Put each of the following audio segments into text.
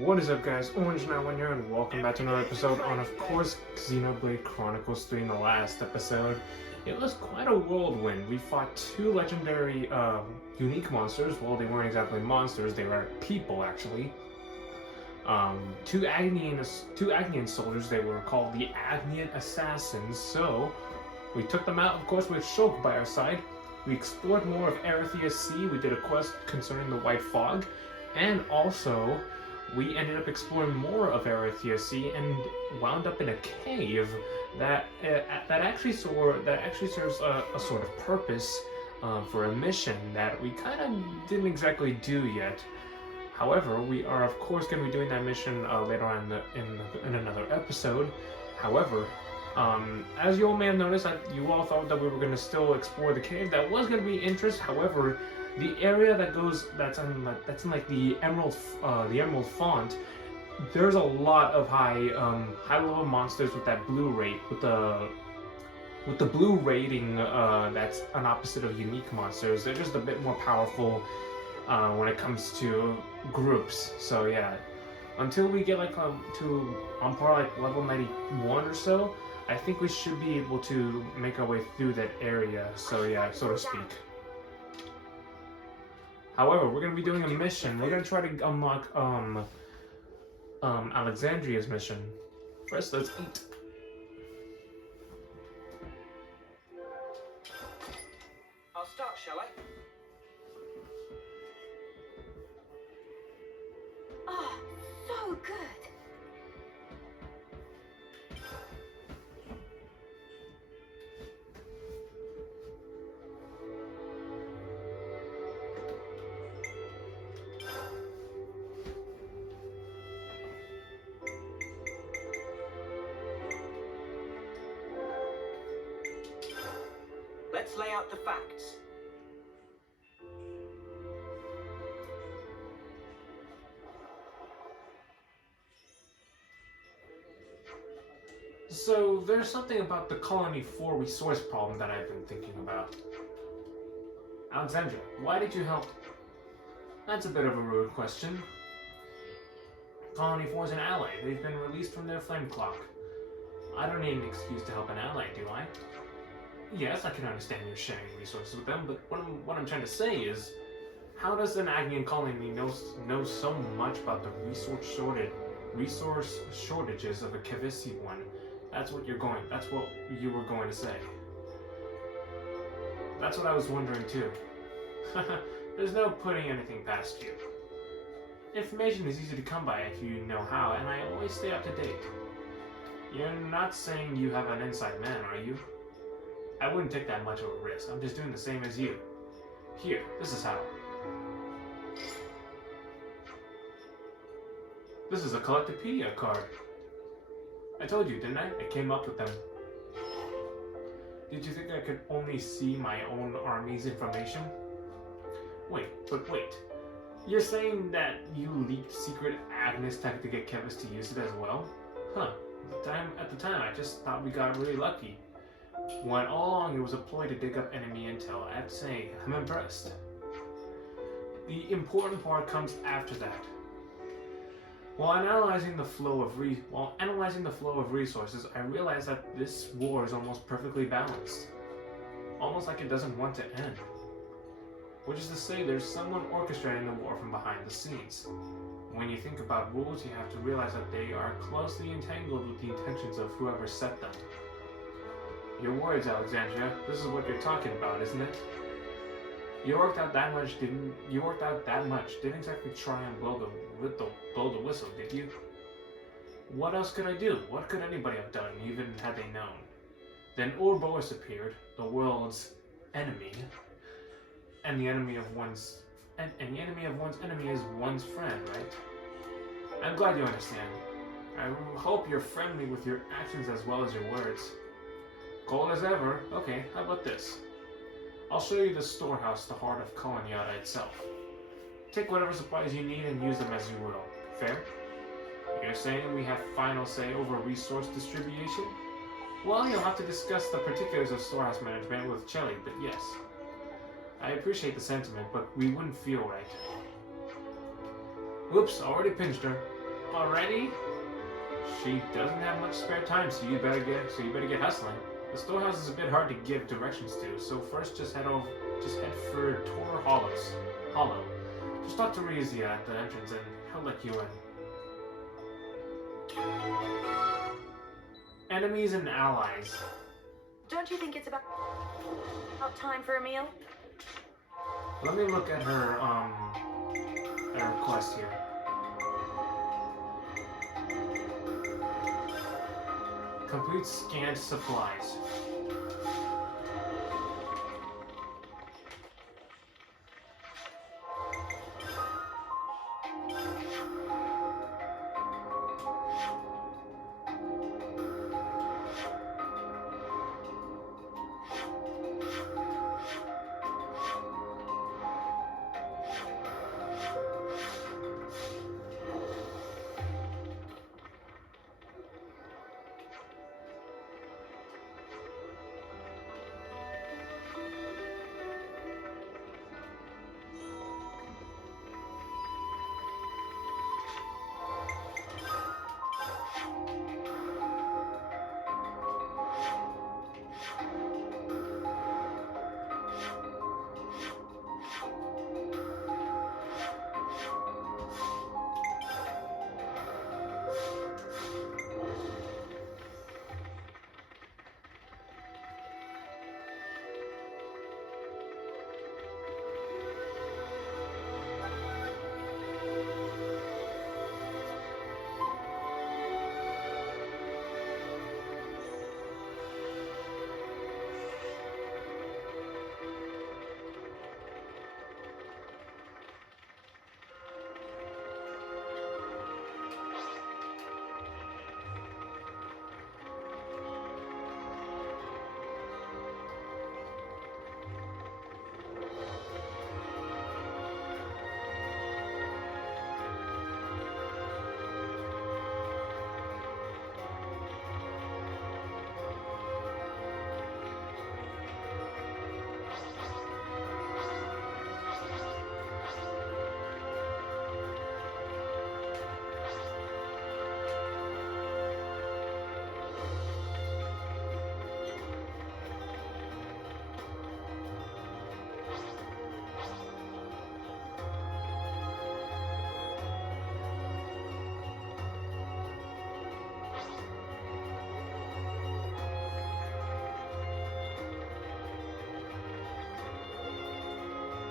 What is up, guys? Orange now one here, and welcome back to another episode on, of course, Xenoblade Chronicles 3. In the last episode, it was quite a whirlwind. We fought two legendary, unique monsters. Well, they weren't exactly monsters; they were people, actually. Two Agnian soldiers. They were called the Agnian Assassins. So, we took them out, of course, with Shulk by our side. We explored more of Erythea Sea. We did a quest concerning the White Fog, and also we ended up exploring more of Erythea Sea and wound up in a cave that actually serves a sort of purpose for a mission that we kind of didn't exactly do yet. However, we are of course going to be doing that mission later on in another episode. However, as you all may have noticed, you all thought that we were going to still explore the cave. That was going to be interest. However, the area that's in like the emerald font, there's a lot of high level monsters with that blue rate with the blue rating. That's an opposite of unique monsters. They're just a bit more powerful when it comes to groups. So yeah, until we get like on par like level 91 or so, I think we should be able to make our way through that area. So yeah, so to speak. However, we're going to be doing a mission. We're going to try to unlock Alexandria's mission. First, let's eat. I'll start, shall I? Oh, so good. Let's lay out the facts. So, there's something about the Colony 4 resource problem that I've been thinking about. Alexandria, why did you help? That's a bit of a rude question. Colony 4 is an ally. They've been released from their flame clock. I don't need an excuse to help an ally, do I? Yes, I can understand you sharing resources with them, but what I'm trying to say is, how does an Agnian colony know so much about the resource shortages of a Kevisi one? That's what you were going to say. That's what I was wondering too. There's no putting anything past you. Information is easy to come by if you know how, and I always stay up to date. You're not saying you have an inside man, are you? I wouldn't take that much of a risk. I'm just doing the same as you. Here, this is how. This is a Collectopedia card. I told you, didn't I? I came up with them. Did you think I could only see my own army's information? Wait. You're saying that you leaked secret Agnes tech to get Kevis to use it as well? Huh. At the time, I just thought we got really lucky. When all along it was a ploy to dig up enemy intel. I have to say, I'm impressed. The important part comes after that. While analyzing the flow of resources, I realized that this war is almost perfectly balanced. Almost like it doesn't want to end. Which is to say, there's someone orchestrating the war from behind the scenes. When you think about rules, you have to realize that they are closely entangled with the intentions of whoever set them. Your words, Alexandria. This is what you're talking about, isn't it? You worked out that much. Didn't exactly try and blow the whistle, did you? What else could I do? What could anybody have done, even had they known? Then Ouroboros appeared, the world's enemy, and the enemy of one's enemy is one's friend, right? I'm glad you understand. I hope you're friendly with your actions as well as your words. Cold as ever. Okay, how about this? I'll show you the storehouse, the heart of Coloniata itself. Take whatever supplies you need and use them as you will. Fair? You're saying we have final say over resource distribution? Well, you'll have to discuss the particulars of storehouse management with Chelly, but yes. I appreciate the sentiment, but we wouldn't feel right. Whoops, already pinched her. already? She doesn't have much spare time, so you better get hustling. The storehouse is a bit hard to give directions to, so first just head for Tor Hollow. Just talk to Rizia at the entrance and he'll let you in. Enemies and allies. Don't you think it's about time for a meal? Let me look at her request here. Complete scanned supplies.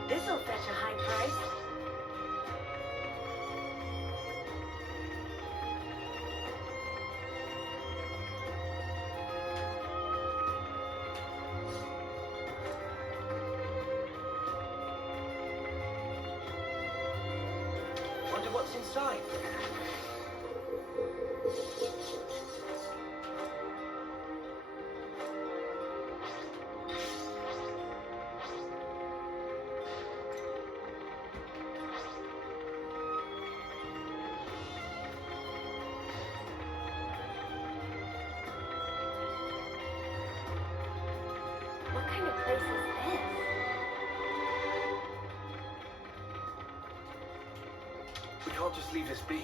This'll fetch a high price. Wonder what's inside. What kind of place is this? We can't just leave this be.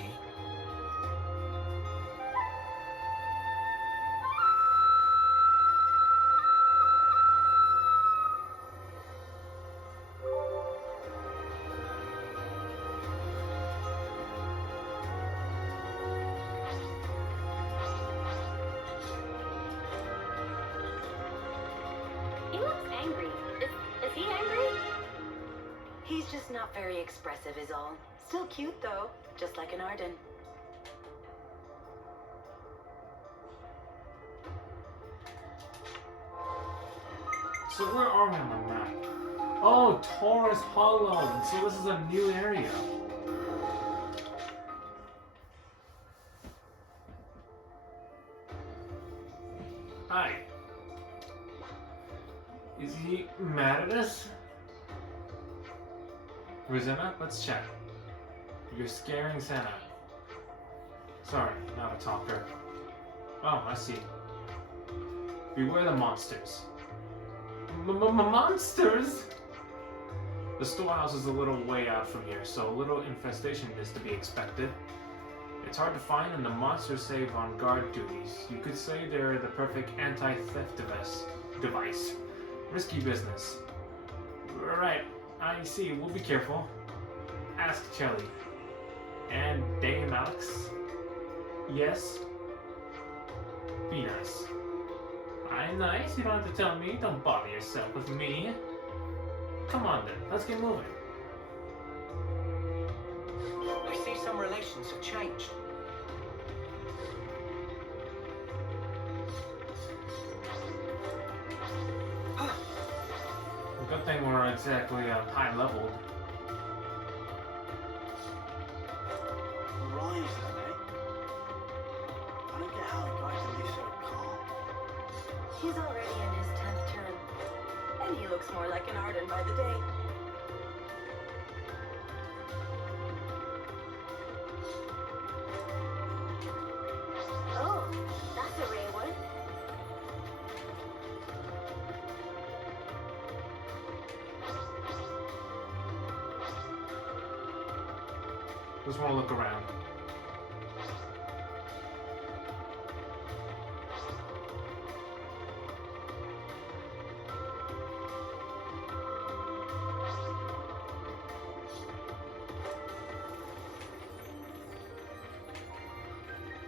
He looks angry. Is he angry? He's just not very expressive is all. Still cute though, just like an Arden. So where are we on the map? Oh, Taurus Hollow. So this is a new area. Hi. Is he mad at us? Rosanna, let's chat. You're scaring Santa. Sorry, not a talker. Oh, I see. Beware the monsters. Monsters? The storehouse is a little way out from here, so a little infestation is to be expected. It's hard to find, and the monsters save on guard duties. You could say they're the perfect anti-theft device. Risky business. Right, I see. We'll be careful. Ask Chelly. And Dame Alex? Yes? Be nice. I'm nice? You don't have to tell me. Don't bother yourself with me. Come on then, let's get moving. I see some relations have changed. Good thing we're exactly high leveled. Horizon, eh? I don't get how a guy can be so calm. He's already in his 10th term, and he looks more like an Arden by the day. Oh, that's a rare one. Just want to look around.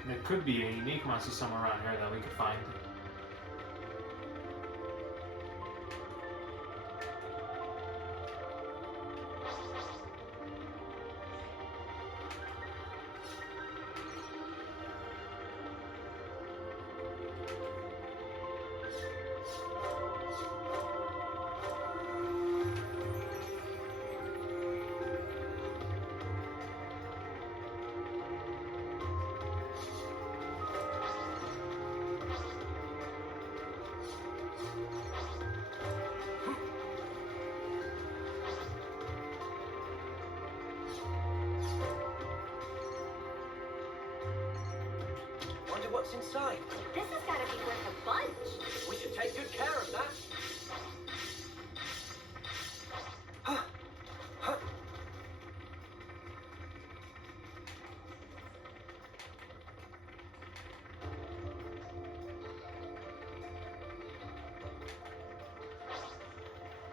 There could be a unique monster somewhere around here that we could find. Wonder what's inside. This has got to be worth a bunch. We should take good care of that. Huh. Huh.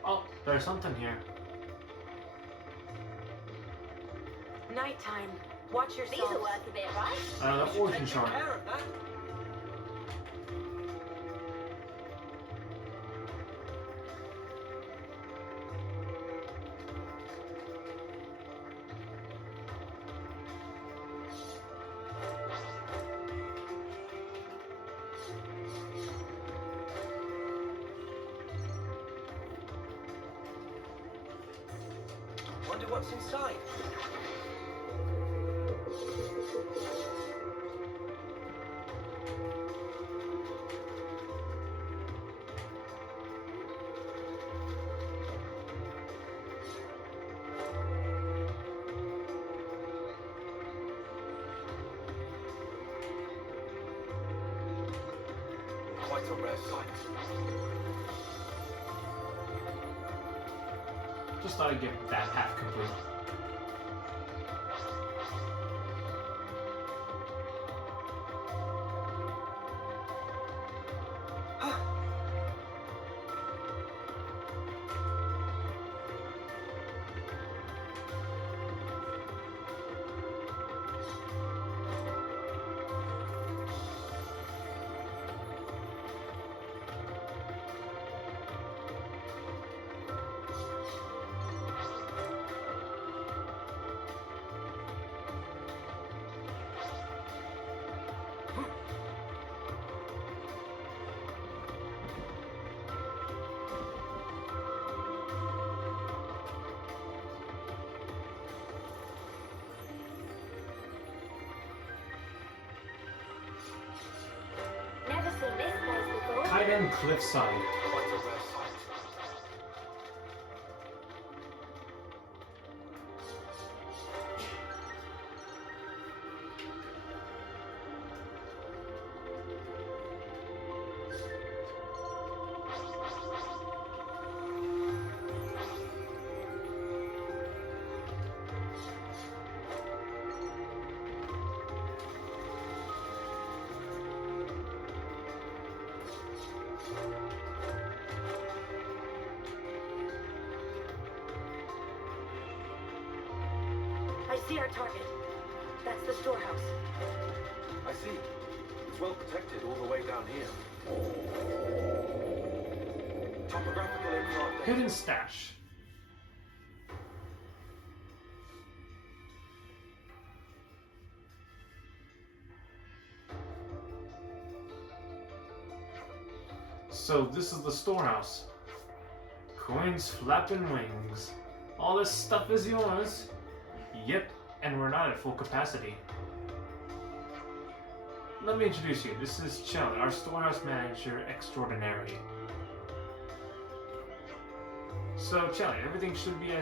Oh, there's something here. Nighttime. Watch yourself. These are worth a bit, right? Another We should origin take good shard. care of that. Wonder what's inside. Quite a rare sight. Just thought I'd get that path complete. Never seen this place before. Kaiden Cliffside. Quite a rare sight. I see our target. That's the storehouse. I see. It's well protected all the way down here. Topographical info. Hidden stash. So this is the storehouse. Coins flapping wings. All this stuff is yours. Yep, and we're not at full capacity. Let me introduce you. This is Chell, our storehouse manager extraordinary. So Chell, everything should be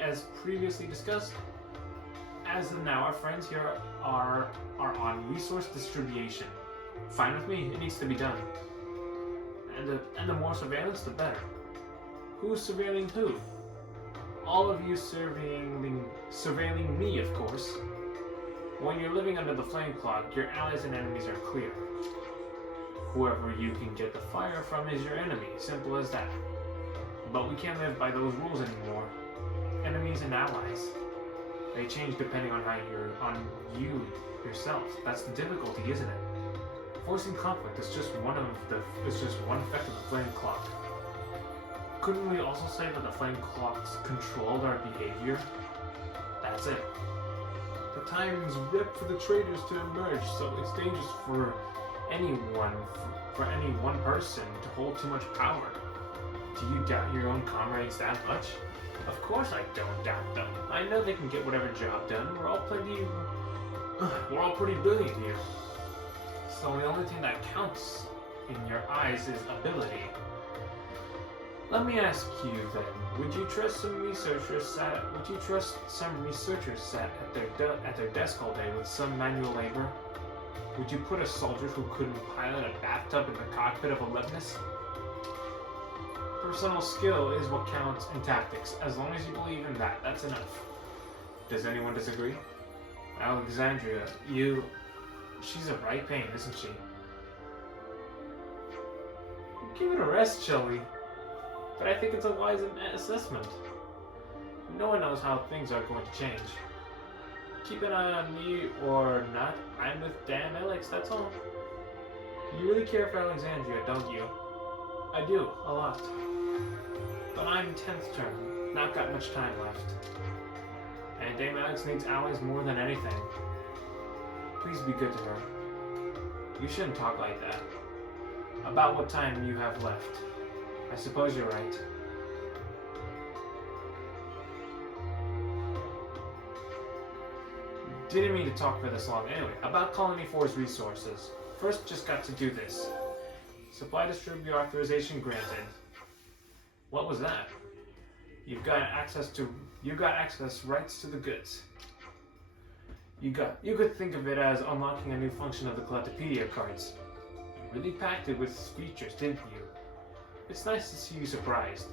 as previously discussed. As of now, our friends here are on resource distribution. Fine with me. It needs to be done. And the more surveillance, the better. Who's surveilling who? All of you surveilling me, of course. When you're living under the flame clock, your allies and enemies are clear. Whoever you can get the fire from is your enemy, simple as that. But we can't live by those rules anymore. Enemies and allies. They change depending on you yourself. That's the difficulty, isn't it? Forcing conflict is just one effect of the flame clock. Couldn't we also say that the flame clocks controlled our behavior? That's it. The time is ripe for the traitors to emerge, so it's dangerous for any one person to hold too much power. Do you doubt your own comrades that much? Of course I don't doubt them. I know they can get whatever job done. We're all pretty brilliant here. So the only thing that counts in your eyes is ability. Let me ask you then, would you trust some researchers sat at their desk all day with some manual labor? Would you put a soldier who couldn't pilot a bathtub in the cockpit of Olympus? Personal skill is what counts in tactics. As long as you believe in that, that's enough. Does anyone disagree? Alexandria, she's a right pain, isn't she? Give it a rest, Shelly. But I think it's a wise assessment. No one knows how things are going to change. Keep an eye on me or not. I'm with Dan Alex, that's all. You really care for Alexandria, don't you? I do, a lot. But I'm 10th term, not got much time left. And Dame Alex needs allies more than anything. Please be good to her. You shouldn't talk like that. About what time you have left. I suppose you're right. Didn't mean to talk for this long. Anyway, about Colony 4's resources. First, just got to do this. Supply distributor authorization granted. What was that? You got access rights to the goods. You could think of it as unlocking a new function of the Collectopedia cards. You really packed it with features, didn't you? It's nice to see you surprised.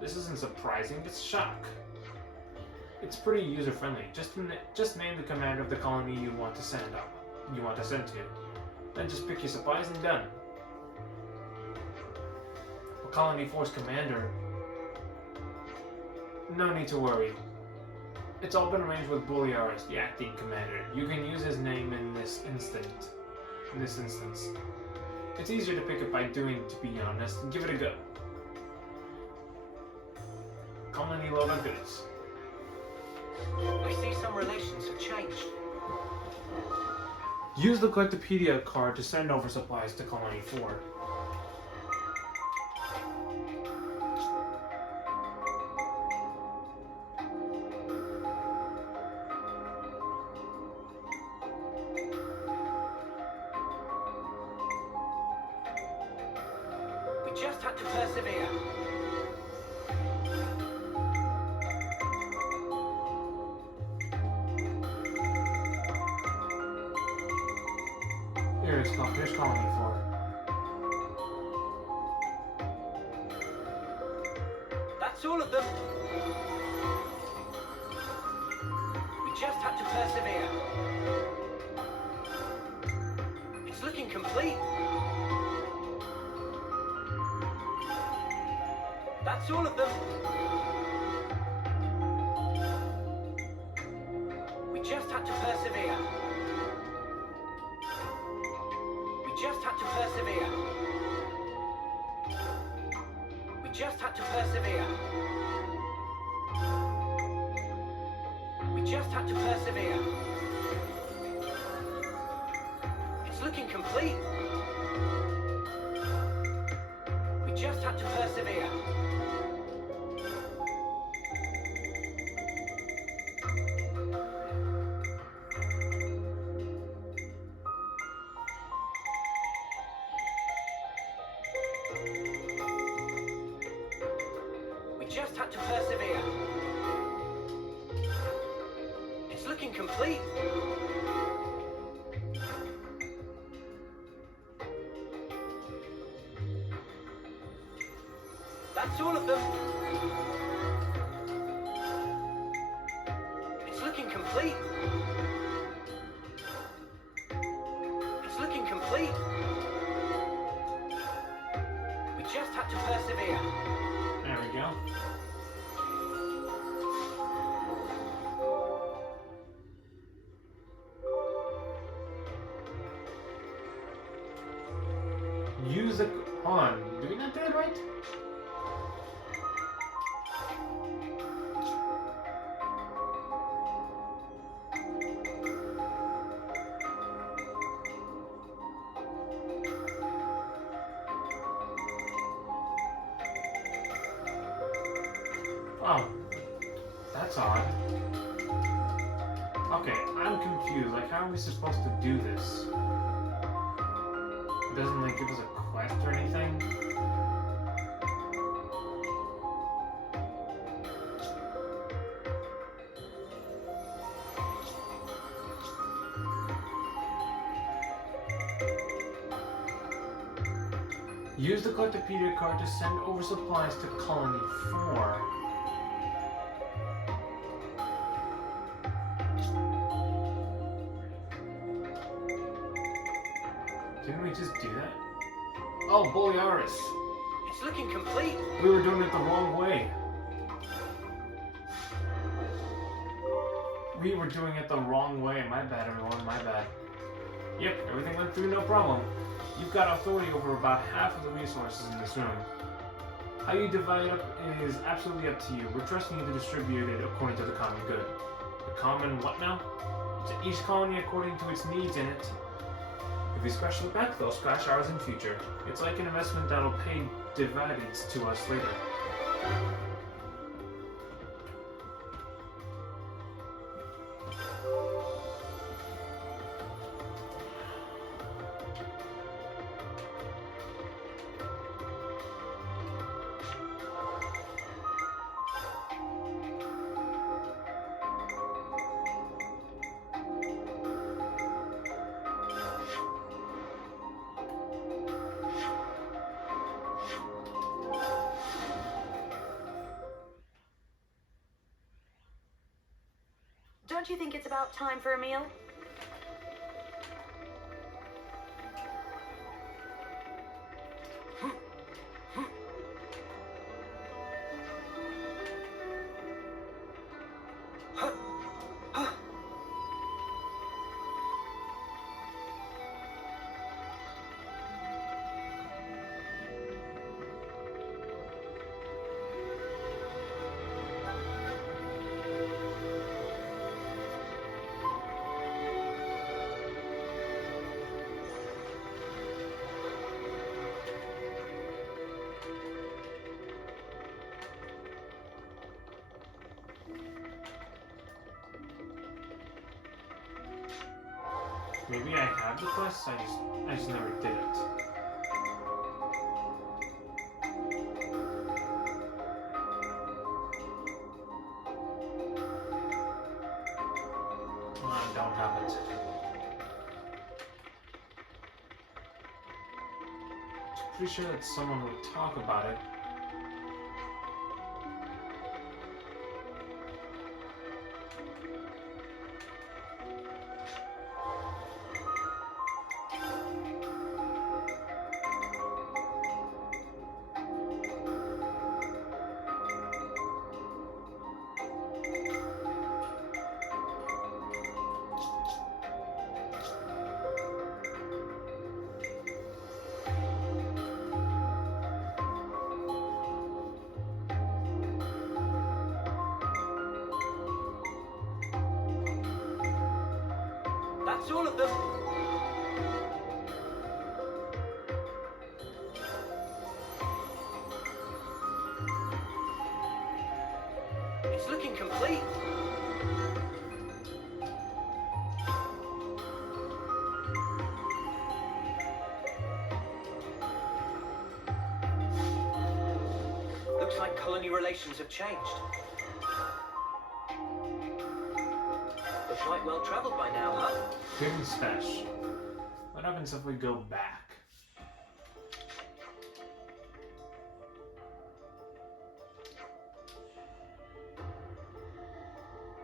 This isn't surprising, it's shock. It's pretty user-friendly. Just name the commander of the colony you want to send to. Then just pick your supplies and done. For Colony 4's commander, no need to worry. It's all been arranged with Boliaris, the acting commander. You can use his name in this instance. It's easier to pick up by doing, to be honest. Give it a go. Colony load of goods. I see some relations have changed. Use the Collectopedia card to send over supplies to Colony 4. We just had to persevere. Here's Colony 4. That's all of them. We just had to persevere. It's looking complete. That's all of them. just had to persevere. We just had to persevere. We just had to persevere. We just had to persevere. It's looking complete. We just had to persevere. We just had to persevere. It's looking complete. That's all of them. It's looking complete. It's looking complete. We just had to persevere. There we go. Use the... Hold on. Did we not do it right? Oh, that's odd. Okay, I'm confused. Like, how are we supposed to do this? It doesn't, like, give us a quest or anything? Use the Collectopedia card to send over supplies to Colony 4. Didn't we just do that? Oh, Borealis. It's looking complete. We were doing it the wrong way. We were doing it the wrong way. My bad, everyone. My bad. Yep, everything went through no problem. You've got authority over about half of the resources in this room. How you divide it up is absolutely up to you. We're trusting you to distribute it according to the common good. The common what now? To each colony according to its needs in it. If we scratch the back, they'll scratch ours in future. It's like an investment that'll pay dividends to us later. Don't you think it's about time for a meal? Maybe I have the quest, I just never did it. I don't have it. Pretty sure that someone would talk about it. That's all of them. It's looking complete. Looks like colony relations have changed. We're quite well traveled by now, huh? Hidden stash. What happens if we go back?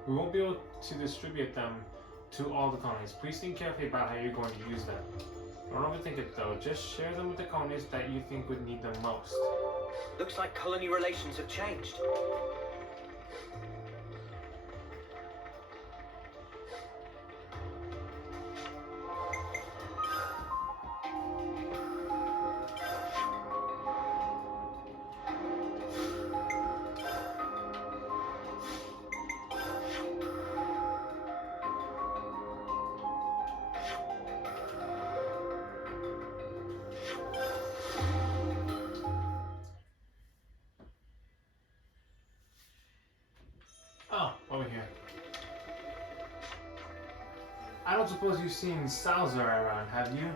We won't be able to distribute them to all the colonies. Please think carefully about how you're going to use them. Don't overthink it though, just share them with the colonies that you think would need them most. Looks like colony relations have changed. Oh, over here. I don't suppose you've seen Salazar around, have you?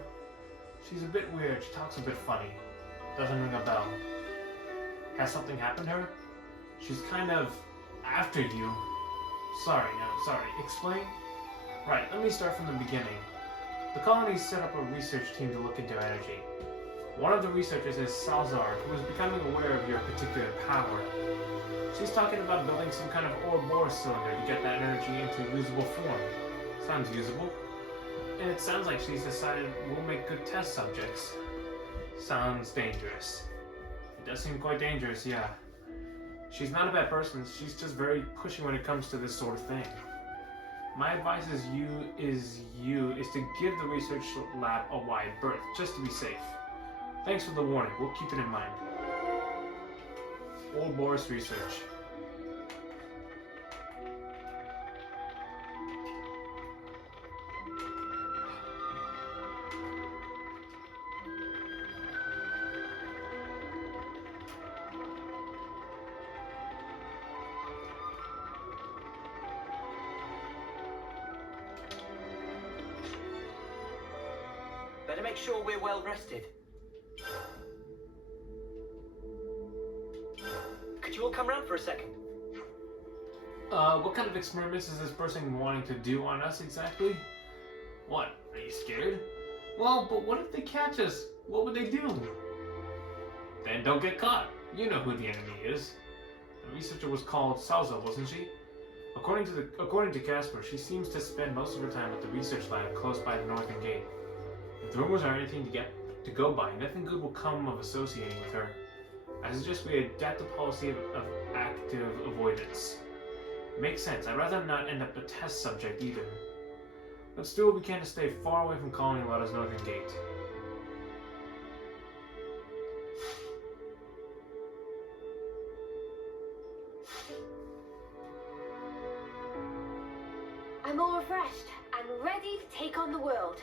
She's a bit weird, she talks a bit funny. Doesn't ring a bell. Has something happened to her? She's kind of after you. Sorry, explain? Right, let me start from the beginning. The colony set up a research team to look into energy. One of the researchers is Salazar, who is becoming aware of your particular power. She's talking about building some kind of Ouroboros cylinder to get that energy into usable form. Sounds usable. And it sounds like she's decided we'll make good test subjects. Sounds dangerous. It does seem quite dangerous, yeah. She's not a bad person, she's just very pushy when it comes to this sort of thing. My advice is to give the research lab a wide berth, just to be safe. Thanks for the warning, we'll keep it in mind. Ouroboros research. Better make sure we're well rested. Could you all come round for a second? What kind of experiments is this person wanting to do on us exactly? What, are you scared? Well, but what if they catch us? What would they do? Then don't get caught. You know who the enemy is. The researcher was called Salza, wasn't she? According to Casper, she seems to spend most of her time at the research lab close by the northern gate. If the rumors are anything to go by, nothing good will come of associating with her. I suggest we adapt a policy of active avoidance. Makes sense. I'd rather not end up a test subject either. Let's do what we can to stay far away from Colony Lotta's northern gate. I'm all refreshed and ready to take on the world.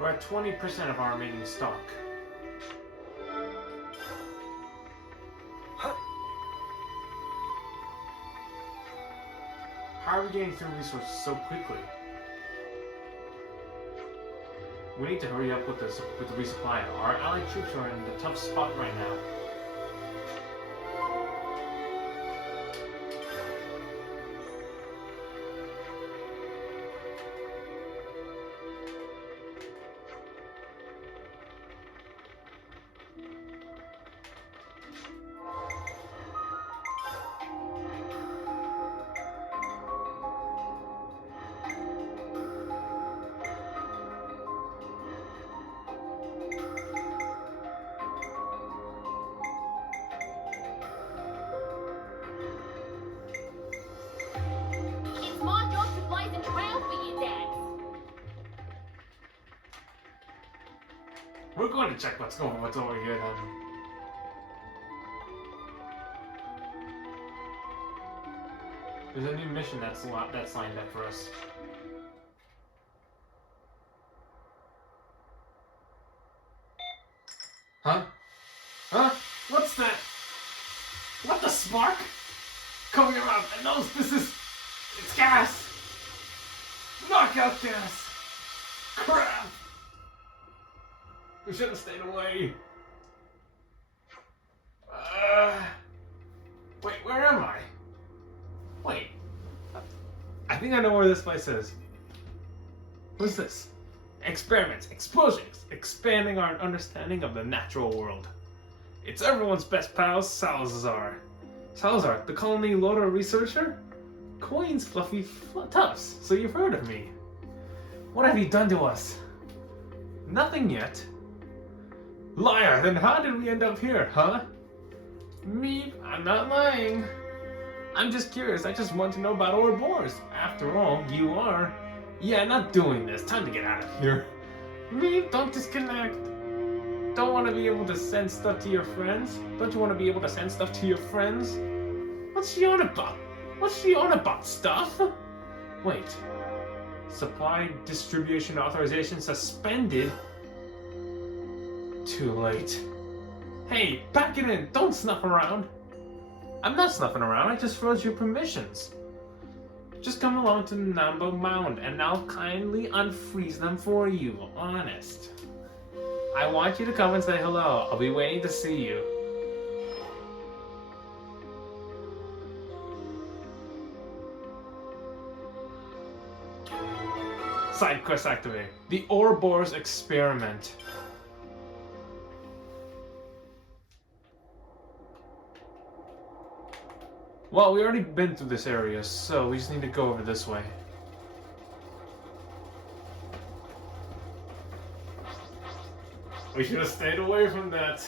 We're at 20% of our remaining stock. Huh. How are we getting through resources so quickly? We need to hurry up with the resupply. Our allied troops are in a tough spot right now. We're going to check what's over here then. There's a new mission that's signed up for us. Huh? Huh? What's that? What the spark? Coming around my nose, it's gas! Knockout gas! Crap! We should have stayed away. Wait, where am I? Wait. I think I know where this place is. What's this? Experiments, explosions, expanding our understanding of the natural world. It's everyone's best pal, Salazar. Salazar, the colony loader researcher? Coins, fluffy tufts, so you've heard of me. What have you done to us? Nothing yet. Liar, then how did we end up here, huh? Me, I'm not lying. I'm just curious, I just want to know about Ouroboros. After all, you are. Yeah, not doing this, time to get out of here. Me, don't disconnect. Don't want to be able to send stuff to your friends? Don't you want to be able to send stuff to your friends? What's she on about? What's she on about, stuff? Wait. Supply distribution authorization suspended? Too late. Hey, pack it in, don't snuff around. I'm not snuffing around, I just froze your permissions. Just come along to Nambo Mound and I'll kindly unfreeze them for you, honest. I want you to come and say hello. I'll be waiting to see you. Side quest activated. The Ouroboros experiment. Well, we already been through this area, so we just need to go over this way. We should have stayed away from that.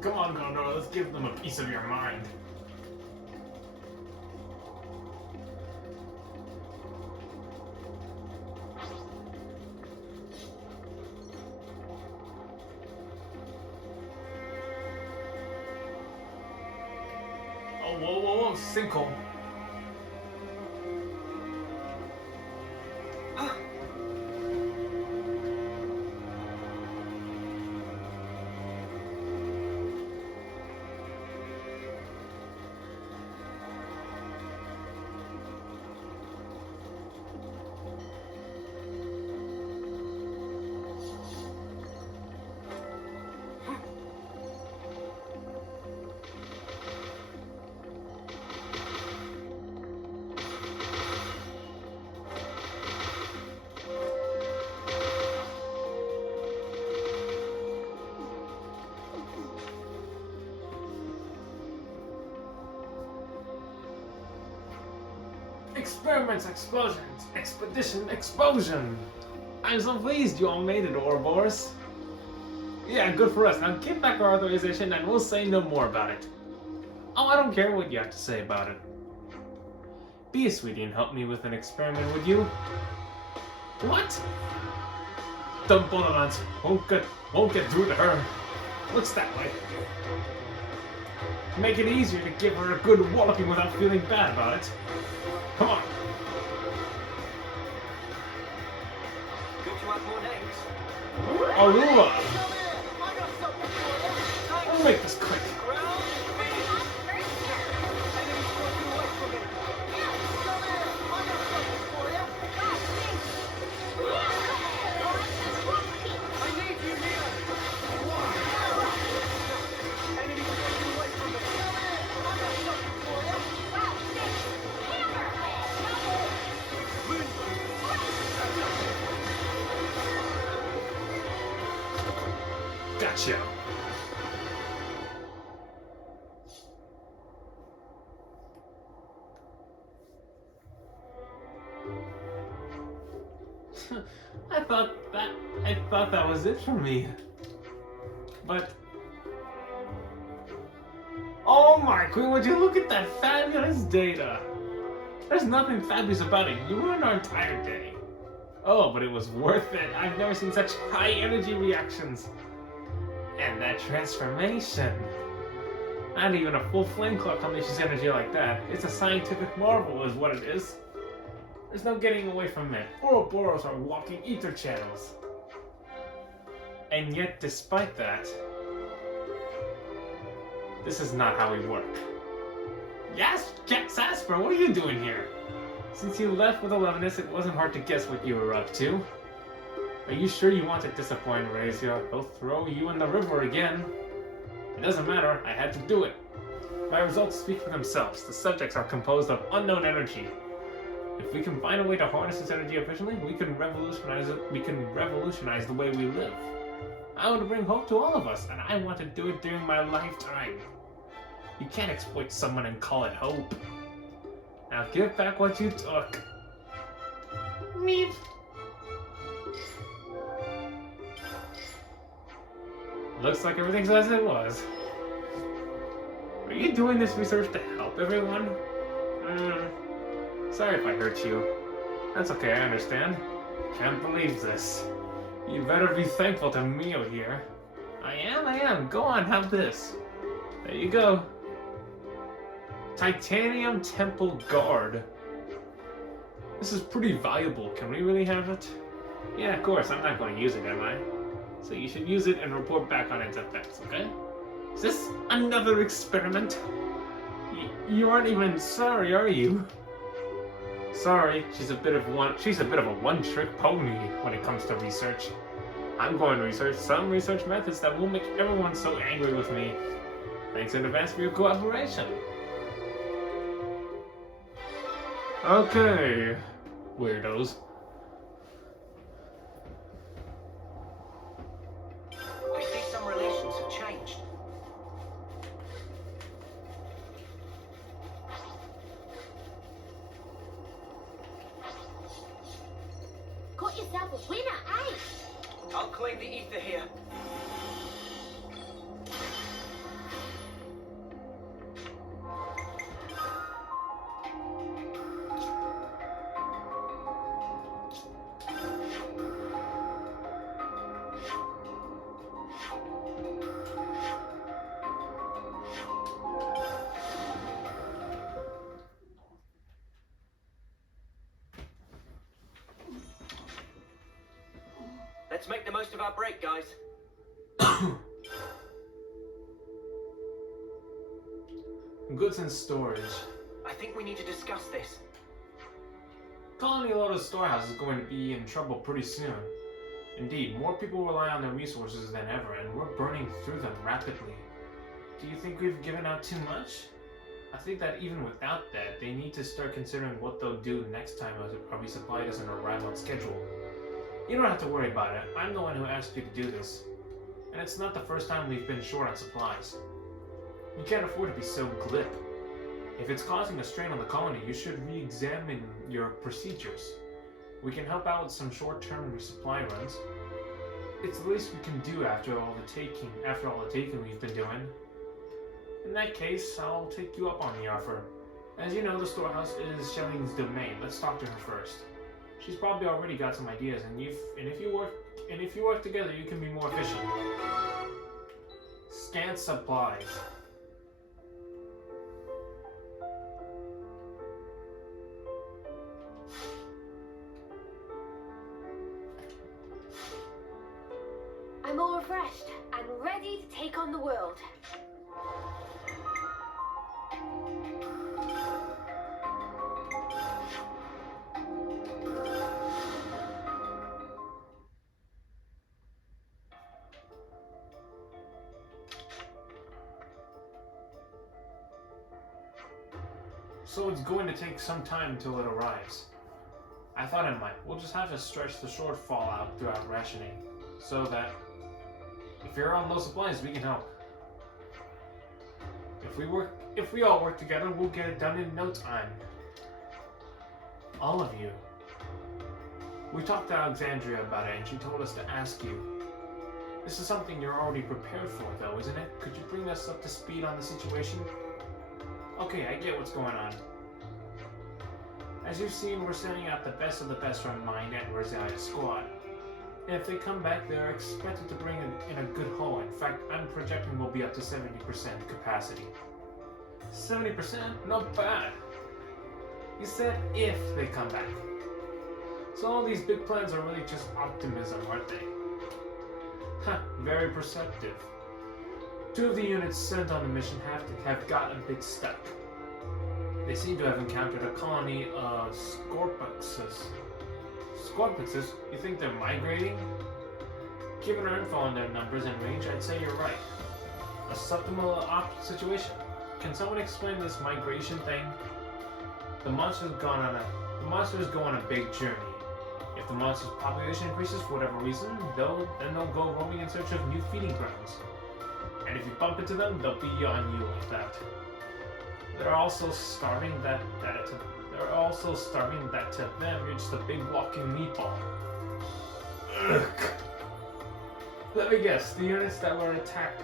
Come on, Gondor, let's give them a piece of your mind. Oh, whoa, sinkhole. Experiments, explosions, expedition, explosion! I'm so pleased you all made it, Ouroboros. Yeah, good for us. Now give back our authorization and we'll say no more about it. Oh, I don't care what you have to say about it. Be a sweetie and help me with an experiment, would you? What? The Bonalans won't get through to her. Looks that way. Make it easier to give her a good walloping without feeling bad about it. Come on. Good to have more names. Arua! We'll make this quick. Gotcha. I thought that was it for me. But oh my queen, would you look at that fabulous data? There's nothing fabulous about it. You ruined our entire day. Oh, but it was worth it. I've never seen such high energy reactions. And that transformation. Not even a full flame clock unleashes energy like that. It's a scientific marvel is what it is. There's no getting away from it. Ouroboros are walking ether channels. And yet, despite that, this is not how we work. Yes, Jasper, what are you doing here? Since you left with 11S, it wasn't hard to guess what you were up to. Are you sure you want to disappoint Razia? He'll throw you in the river again. It doesn't matter, I had to do it. My results speak for themselves. The subjects are composed of unknown energy. If we can find a way to harness this energy efficiently, we can revolutionize it. We can revolutionize the way we live. I want to bring hope to all of us, and I want to do it during my lifetime. You can't exploit someone and call it hope. Now give back what you took. Meep. Looks like everything's as it was. Are you doing this research to help everyone? Sorry if I hurt you. That's okay, I understand. Can't believe this. You better be thankful to Mio here. I am. Go on, have this. There you go. Titanium Temple Guard. This is pretty valuable. Can we really have it? Yeah, of course. I'm not going to use it, am I? So you should use it and report back on its effects, okay? Is this another experiment? You aren't even sorry, are you? Sorry, she's a bit of a one-trick pony when it comes to research. I'm going to research some research methods that won't make everyone so angry with me. Thanks in advance for your cooperation. Okay, weirdos. I see some relations have changed. Got yourself a winner, eh? I'll claim the ether here. Let's make the most of our break, guys. Goods in storage. I think we need to discuss this. Colony Lotus Storehouse is going to be in trouble pretty soon. Indeed, more people rely on their resources than ever, and we're burning through them rapidly. Do you think we've given out too much? I think that even without that, they need to start considering what they'll do next time a resupply doesn't arrive on schedule. You don't have to worry about it. I'm the one who asked you to do this. And it's not the first time we've been short on supplies. You can't afford to be so glib. If it's causing a strain on the colony, you should re-examine your procedures. We can help out with some short-term resupply runs. It's the least we can do after all the taking we've been doing. In that case, I'll take you up on the offer. As you know, the storehouse is Shelling's domain. Let's talk to her first. She's probably already got some ideas, and if you work together, you can be more efficient. Scant supplies. I'm all refreshed and ready to take on the world. So it's going to take some time until it arrives. I thought it might. We'll just have to stretch the shortfall out throughout rationing, so that if you're on low supplies, we can help. If we all work together, we'll get it done in no time. All of you. We talked to Alexandria about it, and she told us to ask you. This is something you're already prepared for, though, isn't it? Could you bring us up to speed on the situation? Okay, I get what's going on. As you've seen, we're sending out the best of the best from mine and Rosalia's squad. And if they come back, they're expected to bring in a good haul. In fact, I'm projecting we'll be up to 70% capacity. 70%? Not bad. You said if they come back. So all these big plans are really just optimism, aren't they? Huh, very perceptive. 2 of the units sent on the mission have got a bit stuck. They seem to have encountered a colony of Scorpixes. Scorpixes? You think they're migrating? Given our info on their numbers and range, I'd say you're right. A suboptimal situation. Can someone explain this migration thing? The monsters go on a big journey. If the monster's population increases for whatever reason, they'll go roaming in search of new feeding grounds. And if you bump into them, they'll be on you like that. They're also starving that to them you're just a big walking meatball. Ugh. Let me guess, the units that were attacked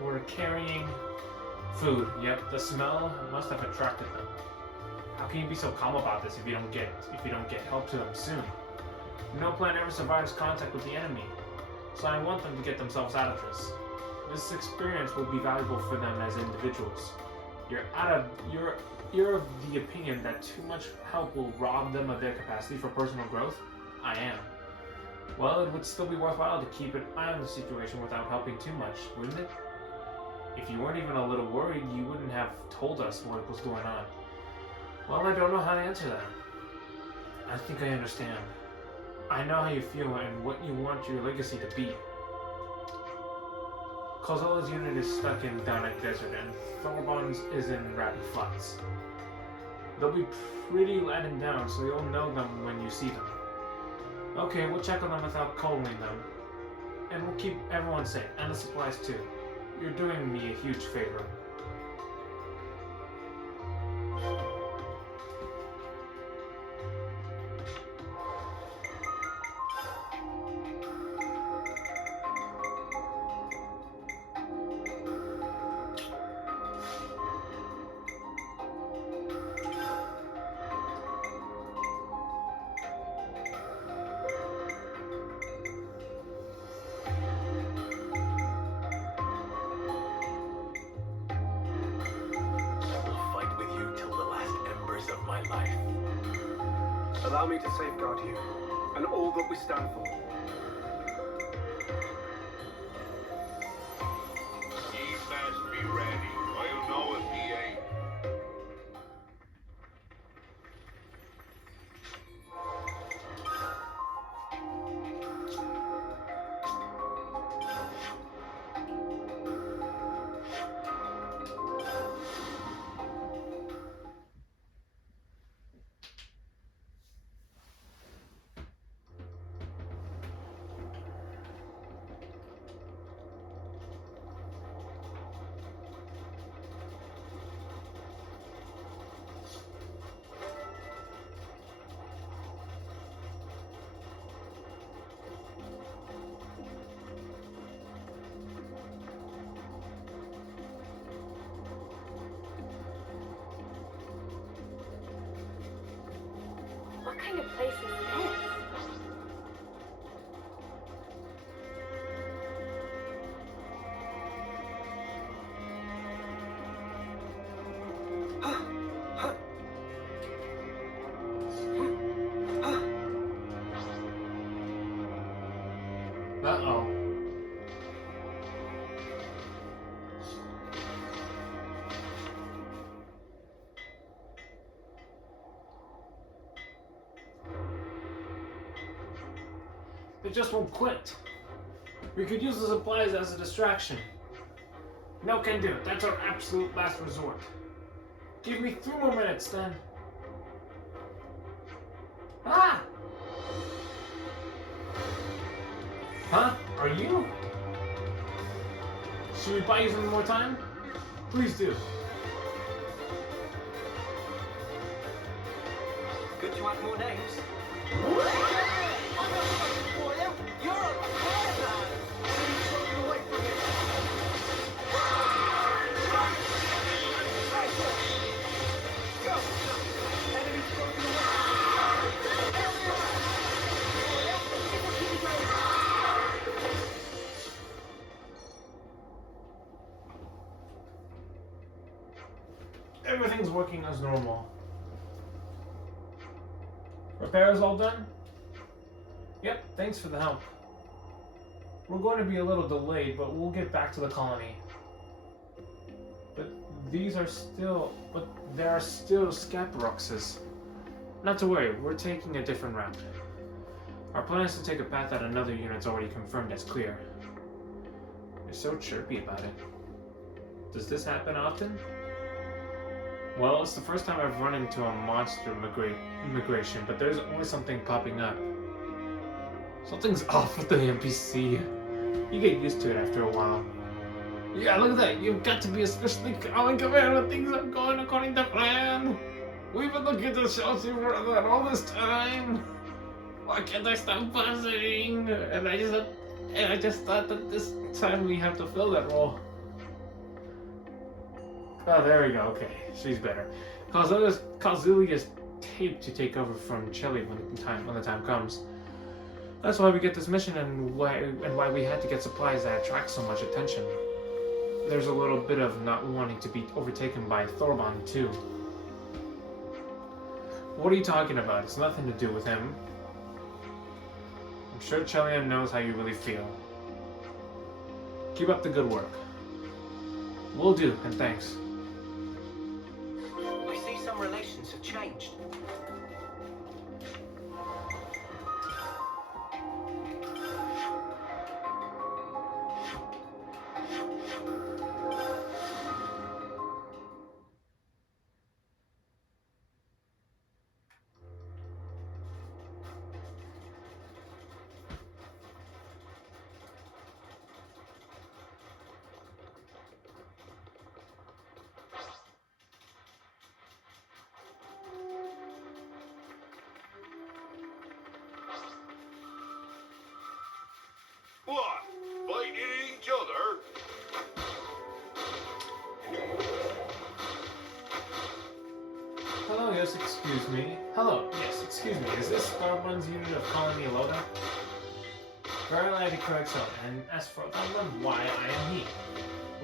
were carrying food. Yep, the smell must have attracted them. How can you be so calm about this if you don't get help to them soon? No plan ever survives contact with the enemy, so I want them to get themselves out of this. This experience will be valuable for them as individuals. You're of the opinion that too much help will rob them of their capacity for personal growth? I am. Well, it would still be worthwhile to keep an eye on the situation without helping too much, wouldn't it? If you weren't even a little worried, you wouldn't have told us what was going on. Well, I don't know how to answer that. I think I understand. I know how you feel and what you want your legacy to be. Kozola's unit is stuck in Danek Desert and Thorbon's is in rapid flux. They'll be pretty letting down, so you'll know them when you see them. Okay, we'll check on them without calling them. And we'll keep everyone safe, and the supplies too. You're doing me a huge favor. Allow me to safeguard you, and all that we stand for. He best be ready. I'll know if he ain't. What kind of place is this? Uh-oh. They just won't quit. We could use the supplies as a distraction. No can do. That's our absolute last resort. Give me 3 more minutes, then. Ah! Huh? Are you? Should we buy you some more time? Please do. Good to add more names. Enemy Everything's working as normal. Repairs all done? Yep, thanks for the help. We're going to be a little delayed, but we'll get back to the colony. But there are still Scaperoxes. Not to worry, we're taking a different route. Our plan is to take a path that another unit's already confirmed as clear. You're so chirpy about it. Does this happen often? Well, it's the first time I've run into a monster immigration, but there's always something popping up. Something's off with the NPC. You get used to it after a while. Yeah, look at that. You've got to be especially calm and command when things are going according to plan. We've been looking to show you for that all this time. Why can't I stop buzzing? And I just thought that this time we have to fill that role. Oh, there we go. Okay, she's better. Kazulia's taped to take over from Chelly when the time comes. That's why we get this mission and why we had to get supplies that attract so much attention. There's a little bit of not wanting to be overtaken by Thorbon too. What are you talking about? It's nothing to do with him. I'm sure Chelian knows how you really feel. Keep up the good work. Will do, and thanks. I see some relations have changed. What? Fighting each other? Hello, yes, excuse me. Hello, yes, excuse me. Is this Thorbon's unit of Colony Eloda? Very likely correct so, and as for Thorbon, why, I am he.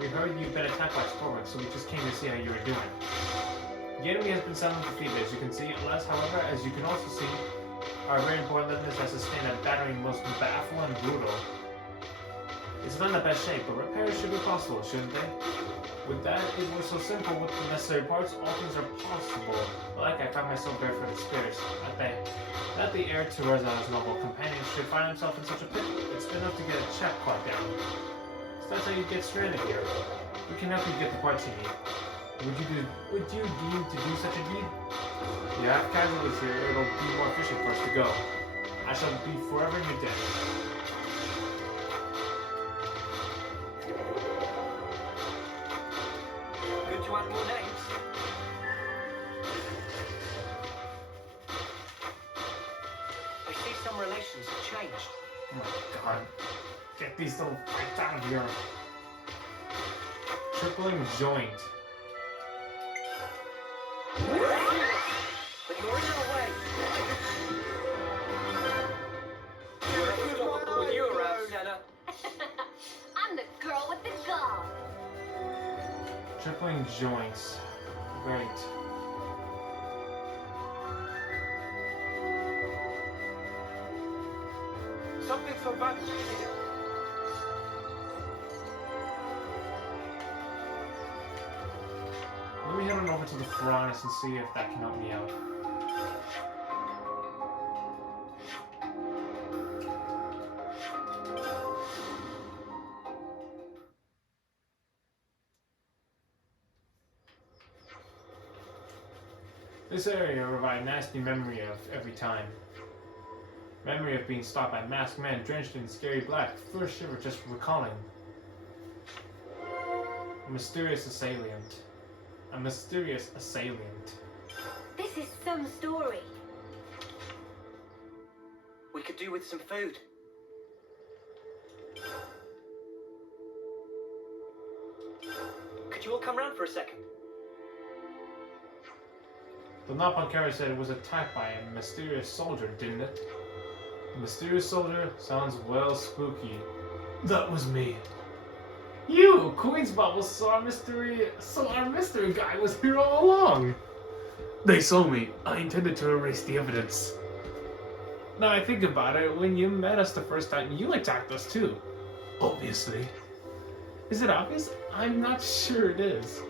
We heard you've been attacked by Sporwing, so we just came to see how you were doing. The enemy has been soundly defeated, as you can see, unless, however, as you can also see, our very important lieutenant has sustained a battering most baffling and brutal. It's not in the best shape, but repairs should be possible, shouldn't they? With that, it was so simple with the necessary parts, all things are possible. Like I found myself barefoot in spirits. That the heir to Reza's noble companion should find himself in such a pit. It's enough to get a chap caught down. So that's how you get stranded here. We can help you get the parts you need. Would you deem to do such a deed? You have casualties here, it'll be more efficient for us to go. I shall be forever in your debt. Good to add more names. I see some relations have changed. Oh my god. Get these little fights out of here. Tripling joint. But you're in our way. You're unstoppable with you around, Senna. I'm the girl with the gun. Tripling joints. Great. Something so valuable here. Let me head on over to the Furnace and see if that can help me out. This area revived a nasty memory of every time. Memory of being stopped by masked men drenched in scary black. First shiver just recalling. A mysterious assailant. A mysterious assailant. This is some story. We could do with some food. Could you all come round for a second? The Napankara said it was attacked by a mysterious soldier, didn't it? A mysterious soldier sounds well spooky. That was me. You, Queen's Bubble, saw our mystery guy was here all along. They saw me. I intended to erase the evidence. Now I think about it, when you met us the first time, you attacked us too. Obviously. Is it obvious? I'm not sure it is.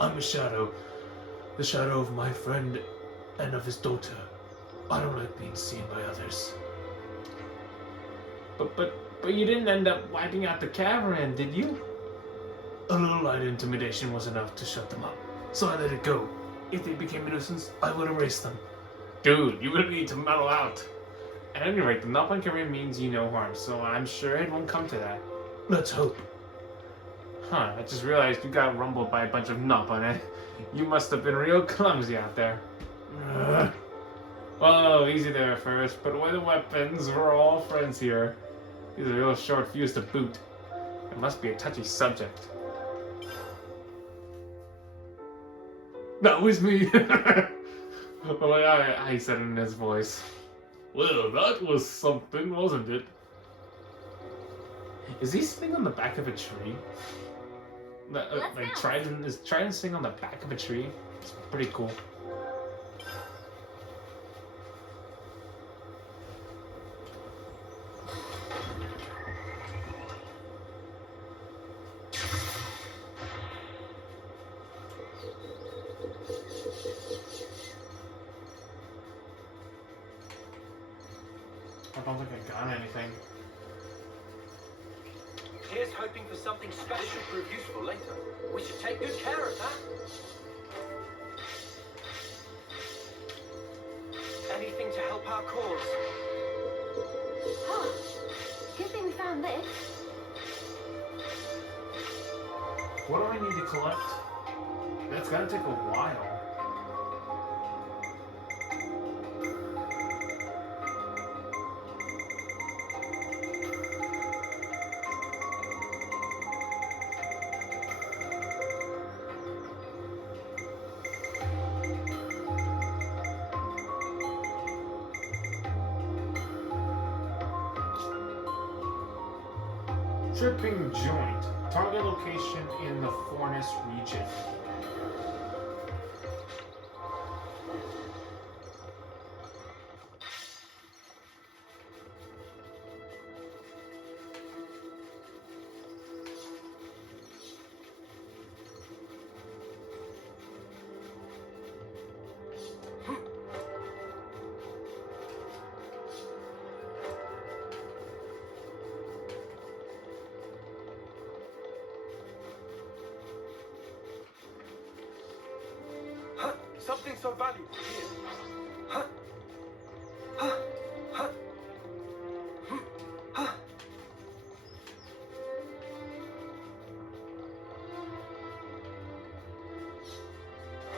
I'm a shadow. The shadow of my friend and of his daughter. I don't like being seen by others. But you didn't end up wiping out the cavern, did you? A little light intimidation was enough to shut them up, so I let it go. If they became a nuisance, I would erase them. Dude, you really need to mellow out. At any rate, the knock on Korean means you no harm, so I'm sure it won't come to that. Let's hope. Huh, I just realized you got rumbled by a bunch of nop on it. You must have been real clumsy out there. Well, easy there first. Put away the weapons, we're all friends here. These are real short fuse to boot. It must be a touchy subject. That was me! I said it in his voice. Well, that was something, wasn't it? Is he sitting on the back of a tree? Like Trident, is Trident sitting on the back of a tree? It's pretty cool. I don't think I got anything. Here's hoping for something special. This should prove useful later. We should take good care of that. Anything to help our cause. Oh, good thing we found this. What do I need to collect? That's gotta take a while. Tripping joint. Target location in the Forness region. Something so valuable here. Huh? Huh? Huh? Huh?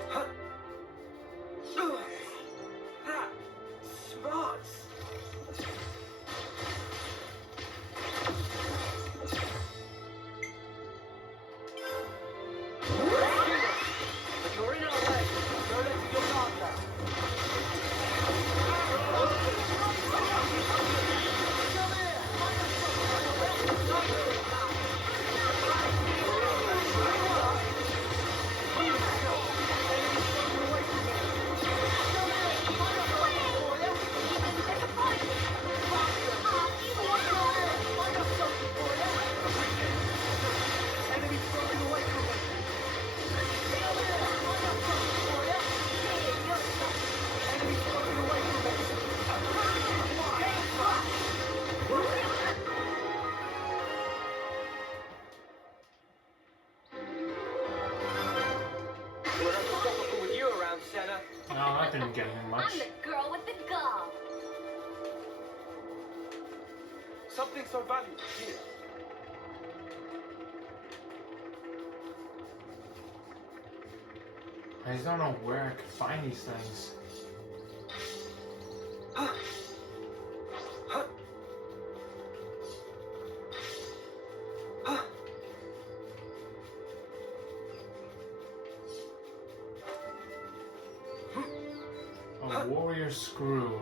Huh? That smarts. But you're in our way. No letting your guard down. We're unstoppable with you around, Senna. No, I didn't get him much. I'm the girl with the gall. Something so valuable here. I just don't know where I could find these things. Huh? Huh? Huh? A warrior screw.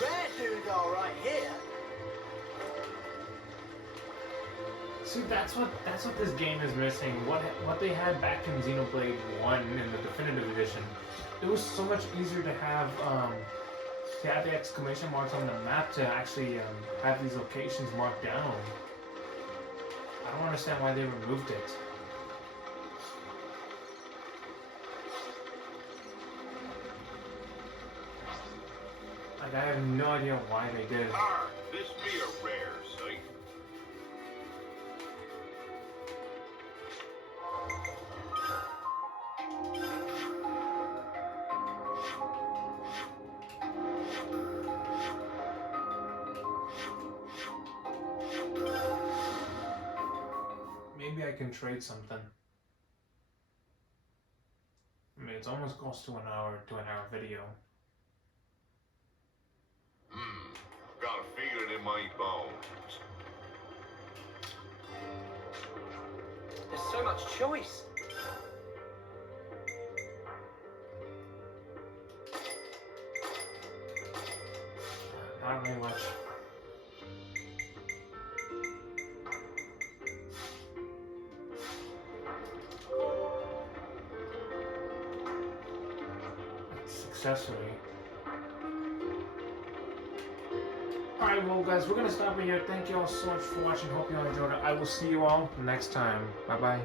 rare doodah right here. See, that's what this game is missing. What they had back in Xenoblade 1 in the definitive edition, it was so much easier to have the exclamation marks on the map to actually have these locations marked down. I don't understand why they removed it. Like, I have no idea why they did it. This be a rare sight. Maybe I can trade something. I mean, it's almost close to an hour video. Got a feeling in my bones. There's so much choice. Not really much. Accessory. Alright, well guys, we're gonna stop it here. Thank you all so much for watching. Hope you all enjoyed it. I will see you all next time. Bye bye.